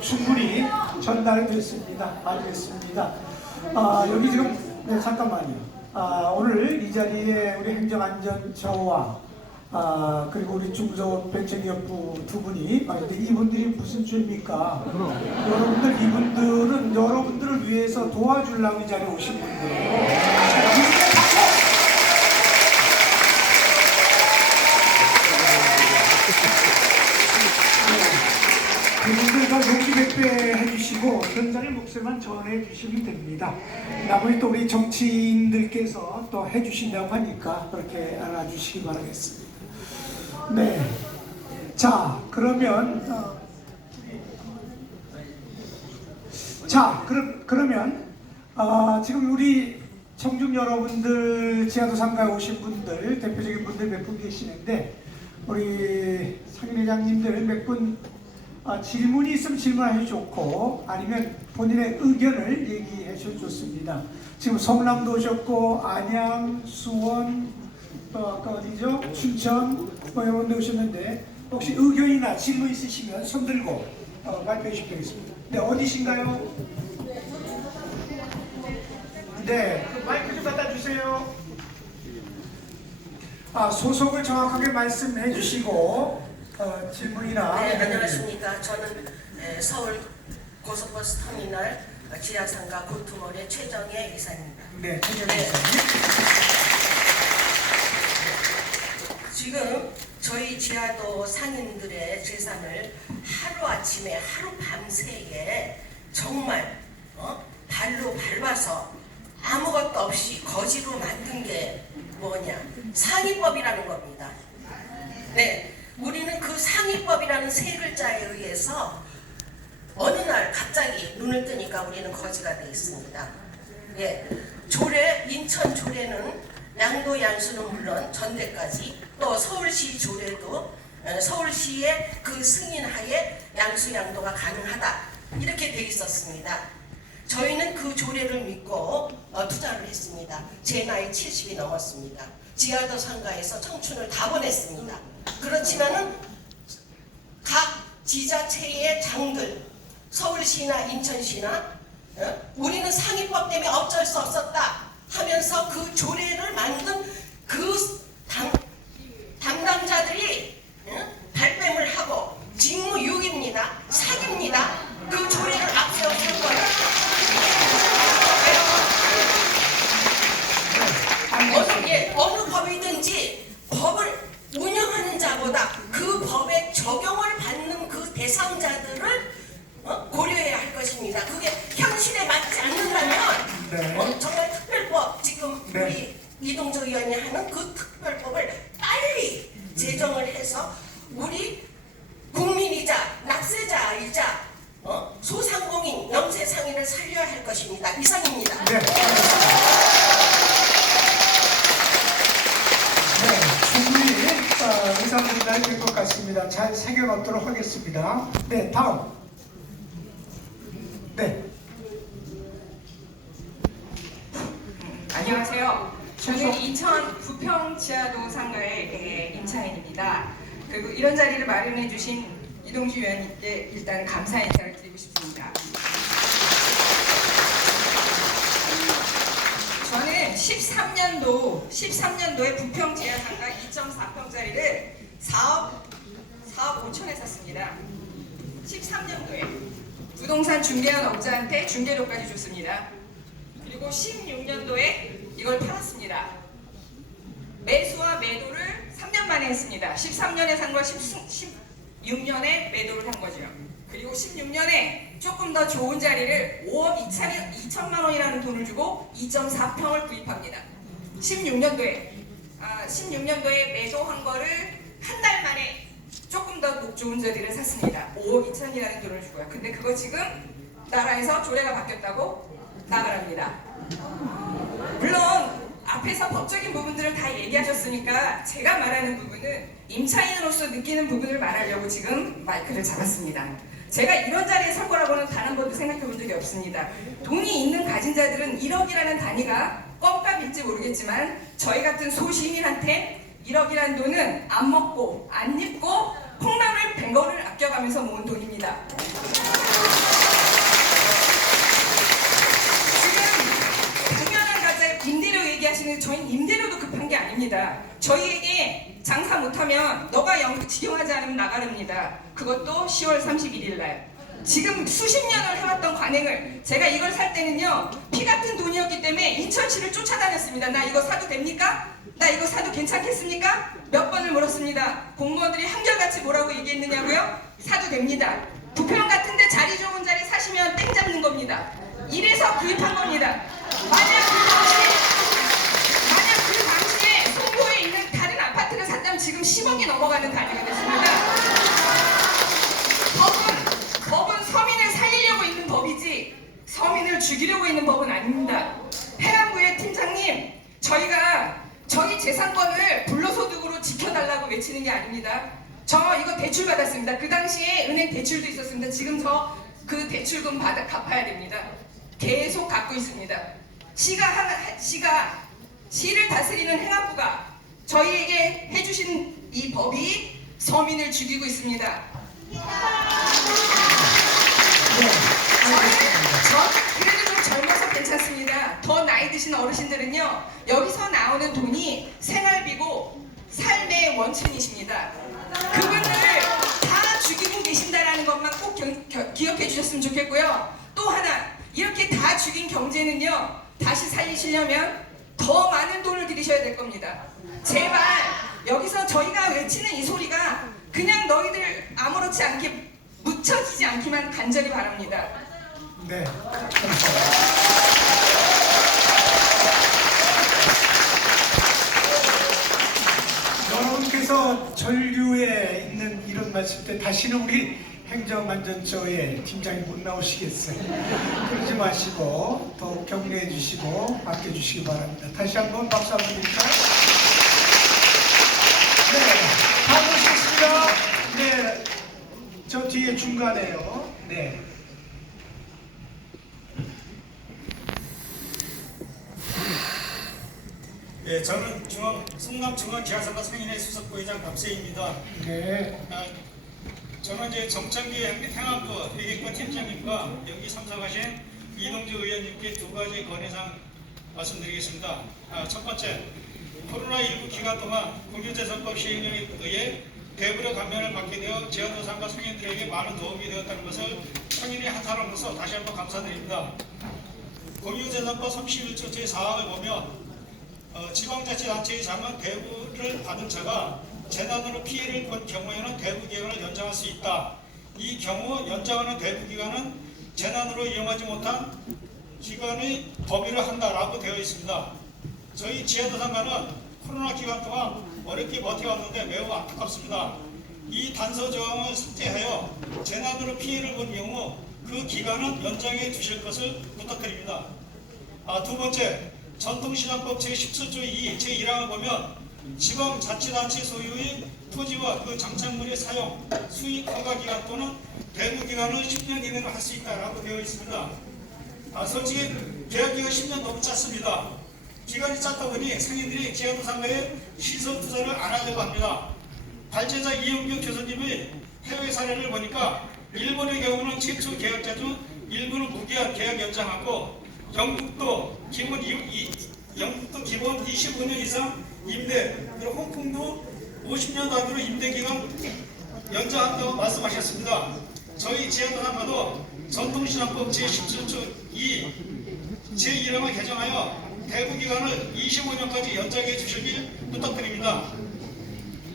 충분히 전달됐습니다. 알겠습니다. 아, 여기 지금 네, 잠깐만요. 아, 오늘 이 자리에 우리 행정안전처와 아, 그리고 우리 중소벤처기업부 두 분이 아, 근데 이분들이 무슨 죄입니까? 여러분들 이분들은 여러분들을 위해서 도와주려고 이 자리에 오신 분들이에요. 그분들과 용기 백배 해 주시고 현장의 목소리만 전해 주시면 됩니다. 나머지 또 우리 정치인들께서 또 해주신다고 하니까 그렇게 알아주시기 바라겠습니다. 네. 자, 그러면 어, 자, 그럼 그러면 어, 지금 우리 청중 여러분들 지하도 상가에 오신 분들 대표적인 분들 몇 분 계시는데 우리 상인회장님들 몇분 아, 질문이 있으면 질문하셔도 좋고 아니면 본인의 의견을 얘기해 주셔도 좋습니다. 지금 성남도 오셨고 안양, 수원, 또 아까 어디죠? 춘천 뭐 이런 데 오셨는데 혹시 의견이나 질문 있으시면 손 들고 어, 발표해 주시면 되겠습니다. 네, 어디신가요? 네, 그 마이크 좀 갖다 주세요. 아, 소속을 정확하게 말씀해 주시고 어, 질문이나 네, 안녕하십니까. 저는 에, 서울 고속버스 터미널 지하상가 고투몰의 최정혜 이사입니다. 네, 최재현 네. 이사님. 지금 저희 지하도 상인들의 재산을 하루 아침에 하루 밤새게 정말 어? 발로 밟아서 아무것도 없이 거지로 만든 게 뭐냐 상위법이라는 겁니다. 네, 우리는 그 상위법이라는 세 글자에 의해서 어느 날 갑자기 눈을 뜨니까 우리는 거지가 되어 있습니다. 예, 조례 인천 조례는 양도 양수는 물론 전대까지 또 서울시 조례도 어, 서울시의 그 승인하에 양수 양도가 가능하다 이렇게 돼 있었습니다. 저희는 그 조례를 믿고 어, 투자를 했습니다. 제 나이 70이 넘었습니다. 지하도 상가에서 청춘을 다 보냈습니다. 그렇지만은 각 지자체의 장들 서울시나 인천시나 어? 우리는 상위법 때문에 어쩔 수 없었다 하면서 그 조례를 만든 그 당, 담당자들이 어? 발뺌을 하고 직무유기입니다 사기입니다 그 조례를 앞세웠을 거예요 어느, 예, 어느 법이든지 법을 운영하는 자보다 그 법의 적용을 받는 그 대상자들을 어? 고려해야 할 것입니다. 그게 현실에 맞지 않는다면 네. 어, 정말 특별법 지금 네. 우리 이동조 의원이 하는 그 특별법을 빨리 제정을 해서 우리 국민이자 납세자이자 어? 소상공인 영세상인을 살려야 할 것입니다. 이상입니다. 네. 네, 충분히 어, 의사분들이 될것 같습니다. 잘 새겨놓도록 하겠습니다. 네, 다음. 네, 안녕하세요. 저는 인천 부평 지하도 상가의 예, 임차인입니다. 그리고 이런 자리를 마련해 주신 이동주 위원님께 일단 감사 인사를 드리고 싶습니다. 저는 13년도 13년도에 부평 지하 상가 2.4평짜리를 4억 4억 5천에 샀습니다. 13년도에 부동산 중개한 업자한테 중개료까지 줬습니다. 그리고 16년도에 이걸 팔았습니다. 매수와 매도를 3년 만에 했습니다. 13년에 산 걸 16년에 매도를 한 거죠. 그리고 16년에 조금 더 좋은 자리를 5억 2천, 2천만 원이라는 돈을 주고 2.4평을 구입합니다. 16년도에 아, 16년도에 매도한 거를 한 달 만에 조금 더 목 좋은 자리를 샀습니다. 5억 2천이라는 돈을 주고요. 근데 그거 지금 나라에서 조례가 바뀌었다고 나가랍니다. 물론 앞에서 법적인 부분들을 다 얘기하셨으니까 제가 말하는 부분은 임차인으로서 느끼는 부분을 말하려고 지금 마이크를 잡았습니다. 제가 이런 자리에 설 거라고는 단 한 번도 생각해 본 적이 없습니다. 돈이 있는 가진 자들은 1억이라는 단위가 껌값일지 모르겠지만 저희 같은 소시민한테 1억이란 돈은 안 먹고 안 입고 콩나물 뱅거를 아껴가면서 모은 돈입니다. 지금 당연한 가자의 임대료 얘기하시는 저희 임대료도 급한 게 아닙니다. 저희에게 장사 못하면 너가 영업 지경하지 않으면 나가릅니다. 그것도 10월 31일 날. 지금 수십 년을 해왔던 관행을 제가 이걸 살 때는요 피 같은 돈이었기 때문에 인천시를 쫓아다녔습니다. 나 이거 사도 됩니까? 나 이거 사도 괜찮겠습니까? 몇 번을 물었습니다. 공무원들이 한결같이 뭐라고 얘기했느냐고요? 사도 됩니다. 부평 같은데 자리 좋은 자리 사시면 땡 잡는 겁니다. 이래서 구입한 겁니다. 만약 그 당시에 만약 그 당시에 송도에 있는 다른 아파트를 샀다면 지금 10억이 넘어가는 단위가 됐습니다. 법은 법은 서민을 살리려고 있는 법이지 서민을 죽이려고 있는 법은 아닙니다. 해남구의 팀장님, 저희가 저희 재산권을 불로소득으로 지켜달라고 외치는 게 아닙니다. 저 이거 대출 받았습니다. 그 당시에 은행 대출도 있었습니다. 지금 저 그 대출금 받아 갚아야 됩니다. 계속 갖고 있습니다. 시가 한 시가 시를 다스리는 행안부가 저희에게 해주신 이 법이 서민을 죽이고 있습니다. 저는 전 그래도 좀 젊어서 괜찮습니다. 더 나이 드신 어르신들은요 여기서 나오는 돈이 생활비고 삶의 원천이십니다. 그분들 다 죽이고 계신다라는 것만 꼭 경- 겨- 기억해 주셨으면 좋겠고요. 또 하나 이렇게 다 죽인 경제는요 다시 살리시려면 더 많은 돈을 들이셔야 될 겁니다. 제발 여기서 저희가 외치는 이 소리가 그냥 너희들 아무렇지 않게 묻혀지지 않기만 간절히 바랍니다. 네. 여러분께서 전류에 있는 이런 말씀 때 다시는 우리 행정안전처의 팀장이 못 나오시겠어요. 그러지 마시고 더 격려해 주시고 아껴주시기 바랍니다. 다시 한번 박수 한번 드릴까요? 네, 다 모시겠습니다. 네, 저 뒤에 중간에요. 네. 예, 저는 중앙 성남 중앙 지하상가 상인회 수석 부회장 박세입니다. 네. 아, 저는 이제 정창기 행- 행안부 회계과 팀장님과 여기 참석하신 이동주 의원님께 두 가지 건의사항 말씀드리겠습니다. 아, 첫 번째, 코로나19 기간 동안 공유재산법 시행령에 의해 대부의 감면을 받게 되어 제한도상과 상인들에게 많은 도움이 되었다는 것을 상인의 한 사람으로서 다시 한번 감사드립니다. 공유재산법 31조 제4항을 보면 어, 지방자치단체의 장은 대부를 받은 자가 재난으로 피해를 본 경우에는 대부 기간을 연장할 수 있다. 이 경우 연장하는 대부 기간은 재난으로 이용하지 못한 기간의 범위를 한다라고 되어 있습니다. 저희 지하도상가는 코로나 기간 동안 어렵게 버텨왔는데 매우 안타깝습니다. 이 단서 조항을 삭제하여 재난으로 피해를 본 경우 그 기간은 연장해 주실 것을 부탁드립니다. 아, 두 번째, 전통시장법 제17조 2, 제1항을 보면 지방자치단체 소유의 토지와 그 장착물의 사용, 수익 허가 기간 또는 대부 기간을 10년 이내로 할 수 있다라고 되어 있습니다. 아, 솔직히 계약 기간 10년 너무 짧습니다. 기간이 짧다 보니 상인들이 지하도 상가에 시설 투자를 안 하려고 합니다. 발제자 이영규 교수님의 해외 사례를 보니까 일본의 경우는 최초 계약자 중 일부는 무기한 계약 연장하고 영국도 기본 이, 이- 영국도 기본 25년 이상 임대 그리고 홍콩도 50년 단위로 임대 기간 연장한다고 말씀하셨습니다. 저희 지하도상가도 전통신앙법 제17조 2 제1항을 개정하여 대부 기간을 25년까지 연장해 주시길 부탁드립니다.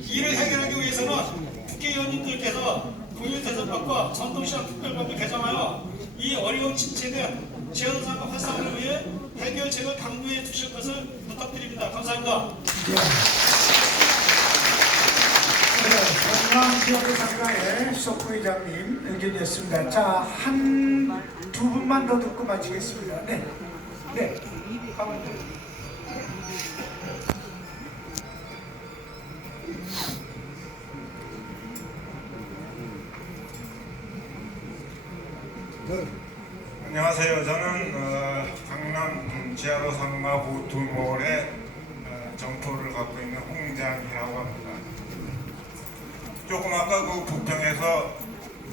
이를 해결하기 위해서는 국회의원님들께서 국유대선법과 전통시장 특별법을 개정하여 이 어려운 침체된 지원상과 활성화를 위해 해결책을 강구해 주실 것을 부탁드립니다. 감사합니다. 네, 경남지역의 상가의 수석부회장님 의견이었습니다. 자, 한 두 분만 더 듣고 마치겠습니다. 네. 네. 가만히. 안녕하세요. 저는 어, 강남 지하로 상가 보투몰의 어, 정토를 갖고 있는 홍장이라고 합니다. 조금 아까 그 부평에서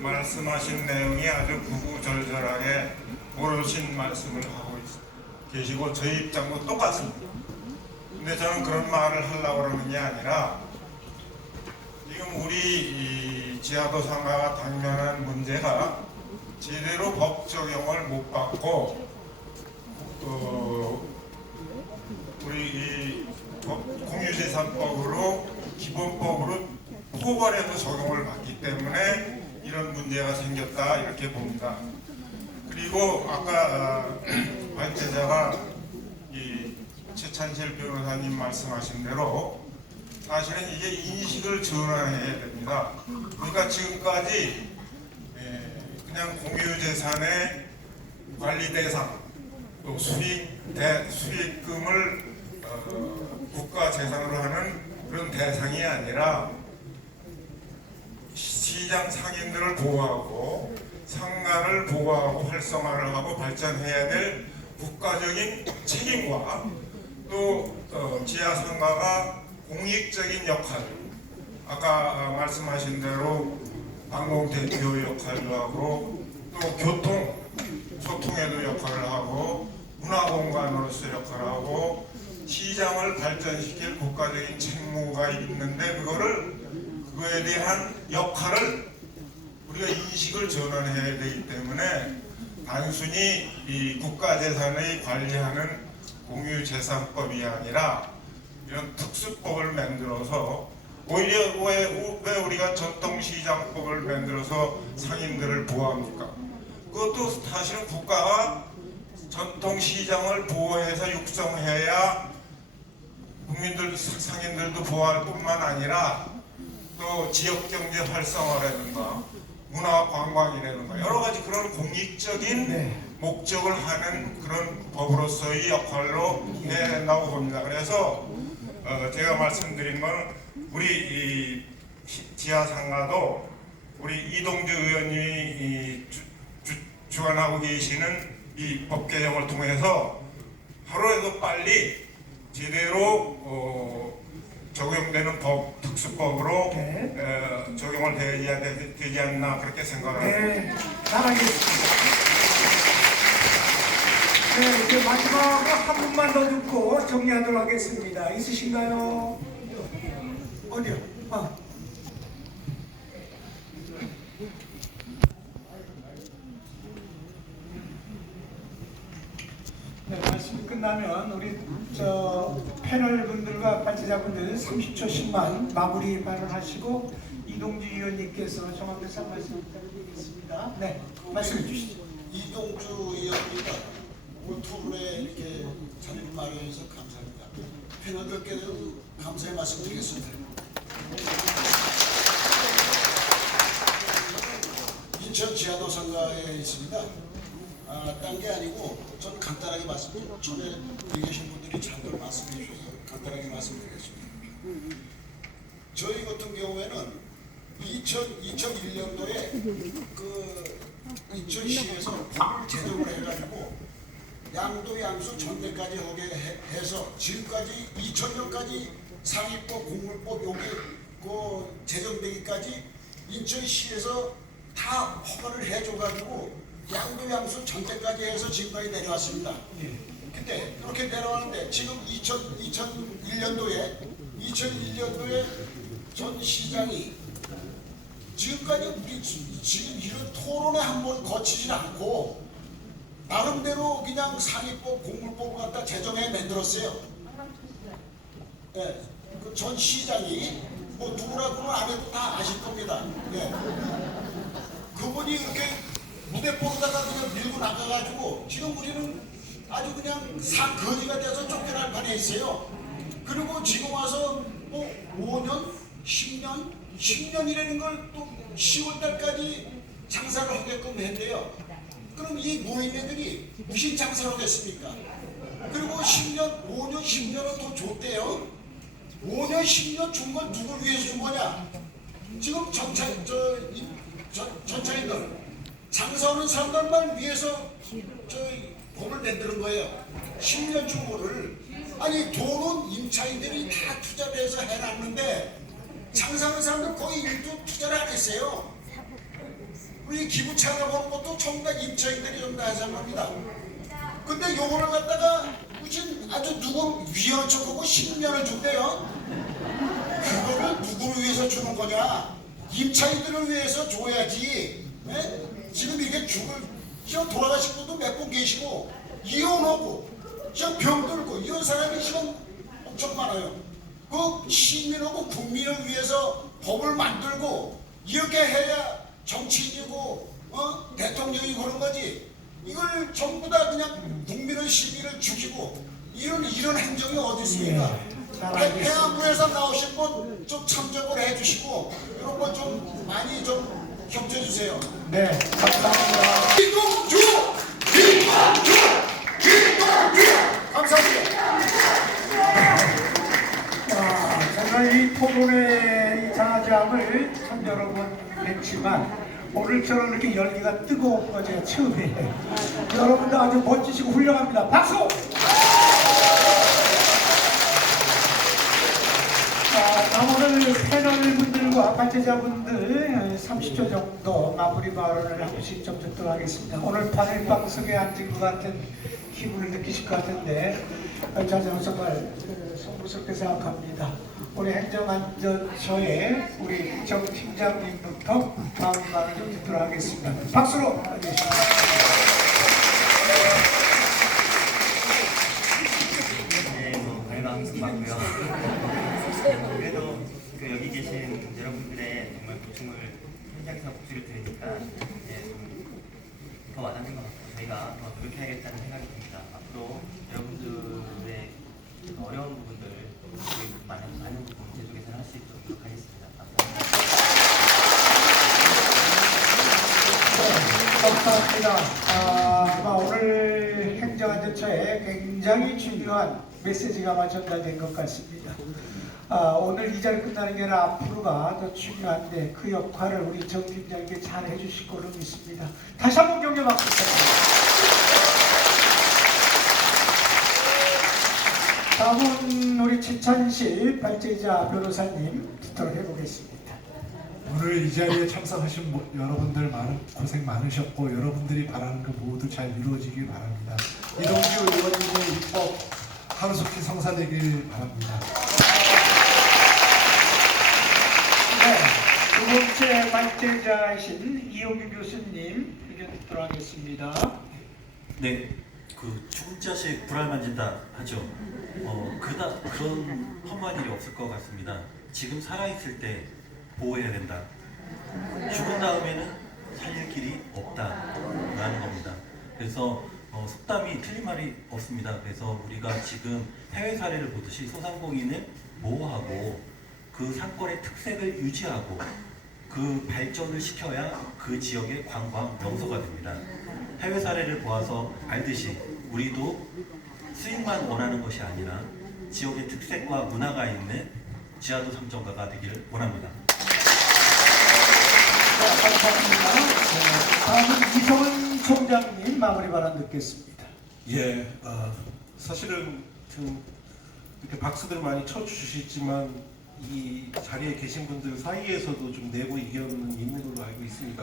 말씀하신 내용이 아주 구구절절하게 옳으신 말씀을 하고 있- 계시고 저희 입장도 똑같습니다. 근데 저는 그런 말을 하려고 그러는 게 아니라 지금 우리 이 지하도 상가가 당면한 문제가 제대로 법 적용을 못 받고 어, 우리 이 법- 공유재산법으로 기본법으로 포괄해서 적용을 받기 때문에 이런 문제가 생겼다 이렇게 봅니다. 그리고 아까 어, 관계자가 이 최찬실 변호사님 말씀하신 대로 사실은 이게 인식을 전환해야 됩니다. 그러니까 지금까지 예, 그냥 공유재산의 관리 대상 또 수익 대 수익금을 어, 국가 재산으로 하는 그런 대상이 아니라 시장 상인들을 보호하고 상가를 보호하고 활성화를 하고 발전해야 될 국가적인 책임과 또 어, 지하 상가가 공익적인 역할. 아까 어, 말씀하신 대로 방공 대표 역할도 하고 또 교통 소통에도 역할을 하고 문화공간으로서 역할을 하고 시장을 발전시킬 국가적인 책무가 있는데 그거를 그거에 대한 역할을 우리가 인식을 전환해야 되기 때문에 단순히 이 국가재산의 관리하는 공유재산법이 아니라 이런 특수법을 만들어서 오히려 왜, 왜 우리가 전통시장법을 만들어서 상인들을 보호합니까? 그것도 사실은 국가가 전통시장을 보호해서 육성해야 국민들 상인들도 보호할 뿐만 아니라 또 지역경제 활성화라든가 문화 관광이라든가 여러 가지 그런 공익적인 네. 목적을 하는 그런 법으로서의 역할로 해나고 봅니다. 그래서 어, 제가 말씀드린 거는 우리 지하 상가도 우리 이동주 의원님이 이 주, 주, 주관하고 계시는 이 법 개정을 통해서 하루에도 빨리 제대로 어, 적용되는 법 특수법으로 네. 어, 적용을 되어야 되, 되지 않나 그렇게 생각합니다. 네, 잘하겠습니다. 네, 이제 마지막으로 한 분만 더 듣고 정리하도록 하겠습니다. 있으신가요? 어디요? 아. 네, 말씀이 끝나면 우리 저 패널 분들과 발제자분들 30초씩만 마무리 발언하시고 이동주 위원님께서 종합대상 말씀 부탁드리겠습니다. 네, 말씀해 주시죠. 이동주 의원님과 오늘 토론에 이렇게 자리를 마련해서 감사합니다. 패널들께도 감사의 말씀 드리겠습니다. 인천 지하도 상가에 있습니다. 아, 딴게 아니고 전 간단하게 말씀드리고 전에 계신 분들이 잘들 말씀해 주셔서 간단하게 말씀드리겠습니다. 저희 같은 경우에는 2000, 2001년도에 그 인천시에서 법을 제정을 해가지고 양도 양수 전대까지 하게 해- 해서 지금까지 2000년까지 상위법 공물법 요게 그 제정되기까지 인천시에서 다 허가를 해줘가지고 양도 양수 전대까지 해서 지금까지 내려왔습니다. 근데 그렇게 내려왔는데 지금 2000, 2001년도에 2001년도에 전 시장이 지금까지 우리 지- 지금 이런 토론에 한 번 거치질 않고 나름대로 그냥 상위법 공물법을 갖다 제정해 만들었어요. 네, 그 전 시장이 뭐 누구라고는 안 해도 다 아실 겁니다. 네. 그분이 이렇게 무대뽀로다가 그냥 밀고 나가가지고 지금 우리는 아주 그냥 사거지가 돼서 쫓겨날 판에 있어요. 그리고 지금 와서 뭐 5년, 10년, 10년이라는 걸 또 10월달까지 장사를 하게끔 했는데요. 그럼 이 노인네들이 무슨 장사를 하겠습니까? 그리고 10년, 5년, 10년은 더 줬대요. 5년, 10년 준 건 누굴 위해서 준 거냐? 지금 전차, 저, 전차인들, 장사하는 사람들만 위해서 저 법을 만드는 거예요. 10년 준 거를. 아니, 돈은 임차인들이 다 투자를 해서 해놨는데, 장사하는 사람들 거의 일도 투자를 안 했어요. 우리 기부 찾아보는 것도 전부 다 임차인들이 전부 다 해서 합니다. 근데 요거를 갖다가 무슨 아주 누구 위헌 척하고 10년을 준대요. 그거를 누구를 위해서 주는 거냐? 임차인들을 위해서 줘야지. 예? 지금 이렇게 죽을 지금 돌아가신 분도 몇 분 계시고 이혼하고 지금 병들고 이런 사람이 지금 엄청 많아요. 그 시민하고 국민을 위해서 법을 만들고 이렇게 해야 정치인이고 어? 대통령이 그런 거지. 이걸 전부 다 그냥 국민을 시민을 죽이고 이런 이런 행정이 어디 있습니까? 알겠습니다. 해안부에서 나오신 분 좀 참석을 해주시고 이런 거좀 많이 좀 협조해 주세요. 네, 감사합니다. 김동주, 김동주, 김동주. 감사합니다. 아, 정말 이 토론의 이 장아장을 참 여러 번 했지만 오늘처럼 이렇게 열기가 뜨거운 거 제가 처음이에요. 여러분들 아주 멋지시고 훌륭합니다. 박수! 자, 다음 오늘 패널 분들과 관계자분들 30초 정도 마무리 발언을 한 번씩 좀 듣도록 하겠습니다. 오늘 파넬 방송에 앉은 것 같은 기분을 느끼실 것 같은데 어, 저는 정말 그 송구스럽게 생각합니다. 우리 행정안전처의 우리 정 팀장님부터 마무리 발언 좀 듣도록 하겠습니다. 박수로 맞이해주십시오. 네, 뭐 발광 맞고요. 그래도 그 여기 계신 여러분들의 정말 고충을 현장에서 목소리를 들으니까 이제 좀더 와닿는 것 같고 저희가 더 노력해야겠다는 생각이 듭니다. 앞으로 여러분들의 그 어려운 부분들 저희 많은 많은 부분 제도 개선할 수 있도록 노력하겠습니다. 감사합니다. 아, 아마 오늘 행정안전처에 굉장히 중요한 메시지가 전달된 것 같습니다. 아, 오늘 이 자리 끝나는 게 아니라 앞으로가 더 중요한데 그 역할을 우리 정 팀장님께 잘 해주실 거로 믿습니다. 다시 한 번 격려 박수 부탁드립니다. 다음은 우리 최찬실 발제자 변호사님 듣도록 해보겠습니다. 오늘 이 자리에 참석하신 모- 여러분들 많은 고생 많으셨고 여러분들이 바라는 거 모두 잘 이루어지길 바랍니다. 이동규 의원님의 입법 하루속히 성사되길 바랍니다. 네, 두 번째 발제자이신 이용규 교수님 의견 듣도록 하겠습니다. 네, 그 죽은 자식 불알 만진다 하죠. 어, 그다 그런 험한 일이 없을 것 같습니다. 지금 살아 있을 때 보호해야 된다. 죽은 다음에는 살릴 길이 없다라는 겁니다. 그래서 어, 속담이 틀린 말이 없습니다. 그래서 우리가 지금 해외 사례를 보듯이 소상공인을 보호하고 그 상권의 특색을 유지하고 그 발전을 시켜야 그 지역의 관광 명소가 됩니다. 해외 사례를 보아서 알듯이 우리도 수익만 원하는 것이 아니라 지역의 특색과 문화가 있는 지하도 삼정가가 되기를 원합니다. 네, 감사합니다. 네, 다음은 이성은 총장님 마무리 발언 듣겠습니다. 예, 어, 사실은 좀 이렇게 박수들 많이 쳐주시지만 이 자리에 계신 분들 사이에서도 좀 내부 이견은 있는 걸로 알고 있습니다.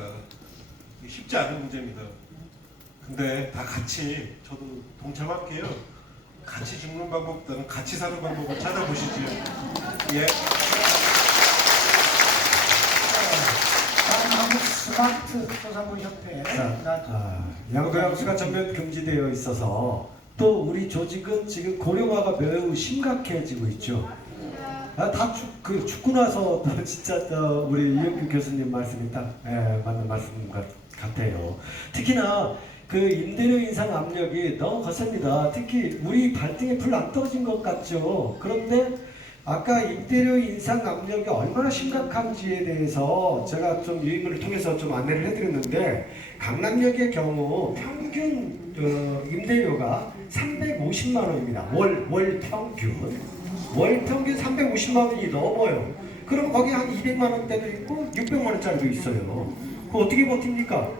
쉽지 않은 문제입니다. 근데 다 같이 저도 동참할게요. 같이 죽는 방법보다는 같이 사는 방법을 찾아보시죠. 예. 다음 한국 스마트 소상공 협회 나 아, 양도양수가 전면 금지되어 있어서 또 우리 조직은 지금 고령화가 매우 심각해지고 있죠. 아, 다 죽, 그 죽고 나서 또 진짜 또 우리 이영규 교수님 말씀이 딱 예, 맞는 말씀 같, 같아요. 특히나 그 임대료 인상 압력이 너무 거셉니다. 특히 우리 발등에 불 안 떨어진 것 같죠. 그런데 아까 임대료 인상 압력이 얼마나 심각한지에 대해서 제가 좀 유인물을 통해서 좀 안내를 해드렸는데 강남역의 경우 평균 어, 임대료가 350만 원입니다. 월, 월 평균. 월 평균 350만 원이 넘어요. 그럼 거기 한 200만 원대도 있고 600만 원짜리도 있어요. 그거 어떻게 버팁니까?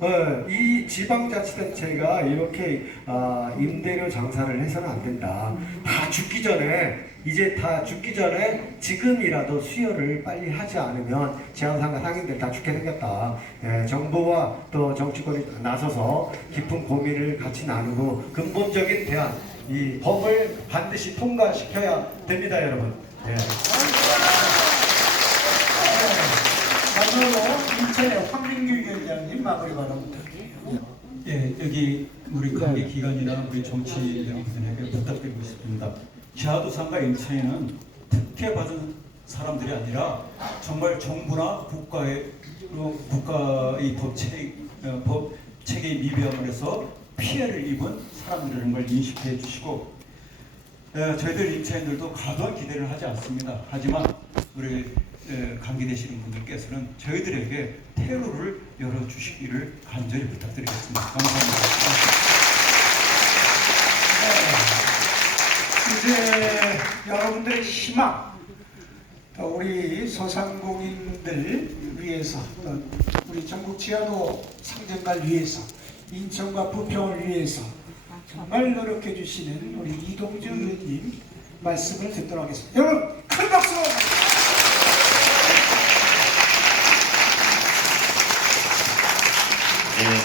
어, 이 지방자치단체가 이렇게 아, 임대료 장사를 해서는 안 된다. 다 죽기 전에 이제 다 죽기 전에 지금이라도 수혈을 빨리 하지 않으면 지하상가 상인들 다 죽게 생겼다. 예, 정부와 또 정치권이 나서서 깊은 고민을 같이 나누고 근본적인 대안, 이 법을 반드시 통과시켜야 됩니다, 여러분. 예. 마지막으로 인천의 황민규 위원장님 마무리 발언 부탁드려요. 예, 여기 우리 관계 기관이나 우리 정치 여러분들에게 부탁드리고 싶습니다. 지하도상과 인천에는 특혜 받은 사람들이 아니라 정말 정부나 국가의 어, 국가의 법, 체, 어, 법 체계의 미비함을 해서 피해를 입은 사람들이라는 걸 인식해 주시고 에, 저희들 임차인들도 과도한 기대를 하지 않습니다. 하지만 우리 에, 관계되시는 분들께서는 저희들에게 퇴로를 열어주시기를 간절히 부탁드리겠습니다. 감사합니다. 이제 여러분들의 희망, 또 우리 소상공인들 위해서, 또 우리 전국 지하도 상정갈 위해서, 인천과 부평을 위해서 정말 노력해 주시는 우리 이동주 의원님 말씀을 듣도록 하겠습니다. 여러분 큰 박수! 네.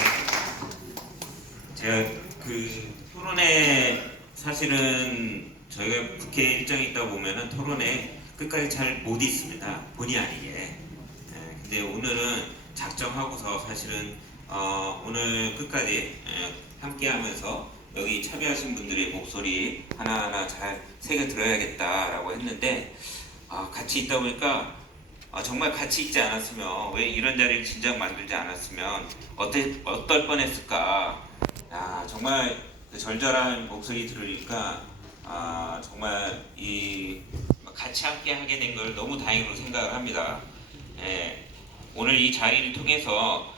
제가 그 토론회 사실은 저희가 국회 일정이 있다 보면은 토론회 끝까지 잘 못 있습니다. 본의 아니게. 네, 근데 오늘은 작정하고서 사실은 어, 오늘 끝까지 에, 함께하면서 여기 참여하신 분들의 목소리 하나하나 잘 새겨 들어야겠다라고 했는데 아, 같이 있다 보니까 아, 정말 같이 있지 않았으면 왜 이런 자리를 진작 만들지 않았으면 어때 어떨 뻔했을까? 아 정말 그 절절한 목소리 들으니까 아 정말 이 같이 함께 하게 된 걸 너무 다행으로 생각을 합니다. 예, 오늘 이 자리를 통해서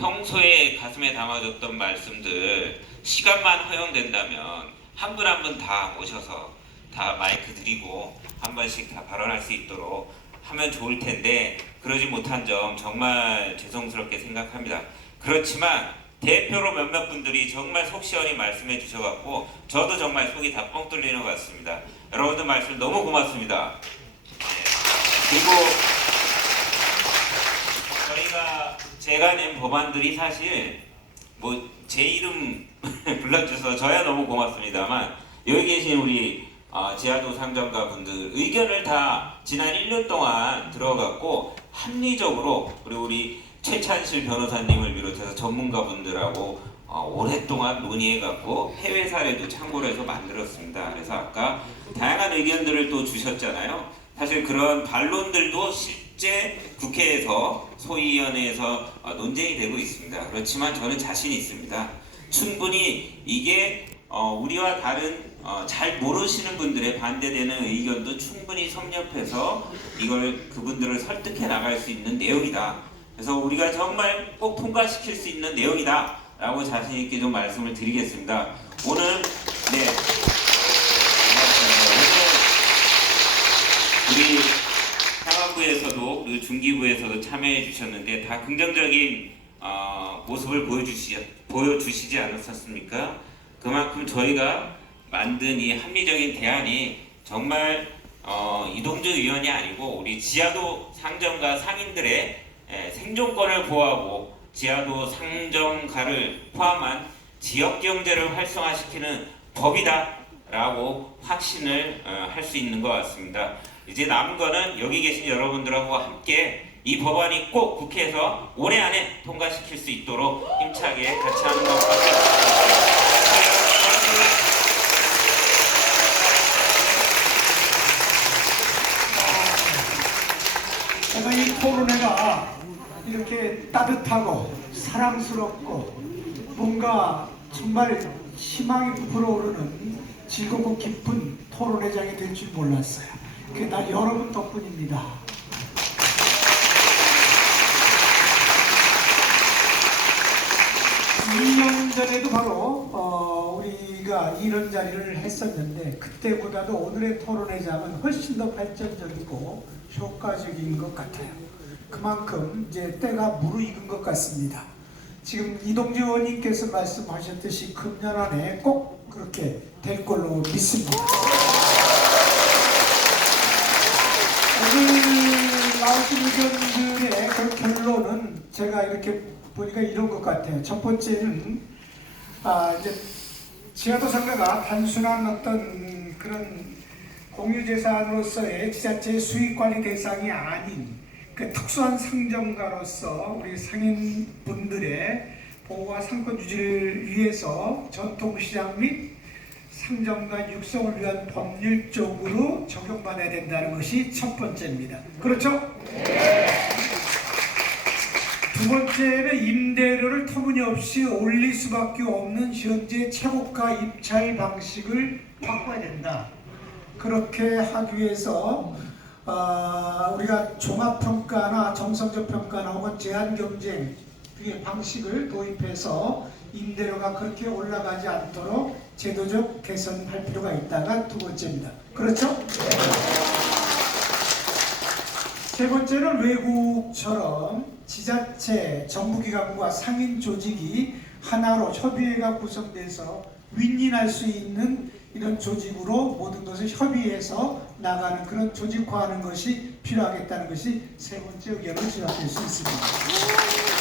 평소에 가슴에 담아뒀던 말씀들 시간만 허용된다면 한 분 한 분다 모셔서 다 마이크 드리고 한 번씩 다 발언할 수 있도록 하면 좋을 텐데 그러지 못한 점 정말 죄송스럽게 생각합니다. 그렇지만 대표로 몇몇 분들이 정말 속 시원히 말씀해 주셔갖고 저도 정말 속이 다 뻥 뚫리는 것 같습니다. 여러분들 말씀 너무 고맙습니다. 네. 그리고 저희가 제가 낸 법안들이 사실 뭐 제 이름 불러주셔서 저야 너무 고맙습니다만 여기 계신 우리 어, 지하도 상점가 분들 의견을 다 지난 1년 동안 들어갔고 합리적으로 그리고 우리 최찬실 변호사님을 비롯해서 전문가 분들하고 어, 오랫동안 논의해갖고 해외 사례도 참고로 해서 만들었습니다. 그래서 아까 다양한 의견들을 또 주셨잖아요. 사실 그런 반론들도 실제 국회에서 소위원회에서 어, 논쟁이 되고 있습니다. 그렇지만 저는 자신 있습니다. 충분히 이게 어, 우리와 다른 어, 잘 모르시는 분들의 반대되는 의견도 충분히 섭렵해서 이걸 그분들을 설득해 나갈 수 있는 내용이다. 그래서 우리가 정말 꼭 통과시킬 수 있는 내용이다. 라고 자신 있게 좀 말씀을 드리겠습니다. 오늘 네 우리 상황부에서도 그리고 중기부에서도 참여해 주셨는데 다 긍정적인 어, 모습을 보여주시, 보여주시지 않았었습니까? 그만큼 저희가 만든 이 합리적인 대안이 정말 어, 이동주 의원이 아니고 우리 지하도 상점가 상인들의 에, 생존권을 보호하고 지하도 상점가를 포함한 지역 경제를 활성화시키는 법이다라고 확신을 어, 할수 있는 것 같습니다. 이제 남은 거는 여기 계신 여러분들하고 함께 이 법안이 꼭 국회에서 올해 안에 통과시킬 수 있도록 힘차게 같이 하는 것밖에 없습니다. 제가 이 토론회가 이렇게 따뜻하고 사랑스럽고 뭔가 정말 희망이 불어오르는 즐겁고 깊은 토론회장이 될 줄 몰랐어요. 그게 다 여러분 덕분입니다. 2년 전에도 바로 어, 우리가 이런 자리를 했었는데 그때보다도 오늘의 토론회 장은 훨씬 더 발전적이고 효과적인 것 같아요. 그만큼 이제 때가 무르익은 것 같습니다. 지금 이동주 의원님께서 말씀하셨듯이 금년 안에 꼭 그렇게 될 걸로 믿습니다. 오늘 나오신 의견들의 그 결론은 제가 이렇게 보니까 이런 것 같아요. 첫 번째는 아 이제 지하도 상가가 단순한 어떤 그런 공유재산으로서의 지자체 수익관리 대상이 아닌 그 특수한 상점가로서 우리 상인분들의 보호와 상권 유지를 위해서 전통시장 및 상점과 육성을 위한 법률적으로 적용받아야 된다는 것이 첫 번째입니다. 그렇죠? 두 번째는 임대료를 터무니없이 올릴 수밖에 없는 현재 최고가 입찰 방식을 바꿔야 된다. 그렇게 하기 위해서 어, 우리가 종합평가나 정성적 평가나 혹은 제한 경쟁 등의 방식을 도입해서 임대료가 그렇게 올라가지 않도록 제도적 개선할 필요가 있다가 두 번째입니다. 그렇죠? 세 번째는 외국처럼 지자체, 정부기관과 상인 조직이 하나로 협의회가 구성돼서 윈윈할 수 있는 이런 조직으로 모든 것을 협의해서 나가는 그런 조직화하는 것이 필요하겠다는 것이 세 번째 의견을 지적할 수 있습니다.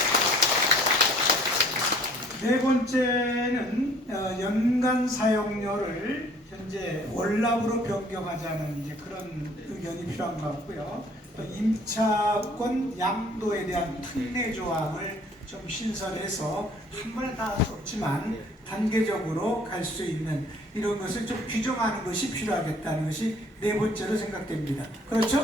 네 번째는 어, 연간 사용료를 현재 월납으로 변경하자는 이제 그런 의견이 필요한 것 같고요. 또 임차권 양도에 대한 특례 조항을 좀 신설해서 한 번에 다 할 수 없지만 단계적으로 갈 수 있는 이런 것을 좀 규정하는 것이 필요하겠다는 것이 네 번째로 생각됩니다. 그렇죠?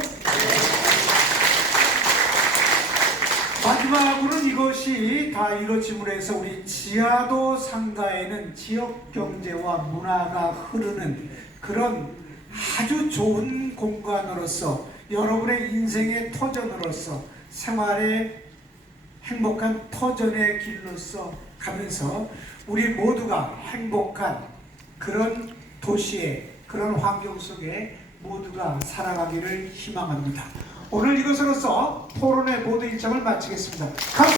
마지막으로는 이것이 다 이루어짐으로 해서 우리 지하도 상가에는 지역 경제와 문화가 흐르는 그런 아주 좋은 공간으로서 여러분의 인생의 터전으로서 생활의 행복한 터전의 길로서 가면서 우리 모두가 행복한 그런 도시에 그런 환경 속에 모두가 살아가기를 희망합니다. 오늘 이것으로서 토론의 모든 일정을 마치겠습니다.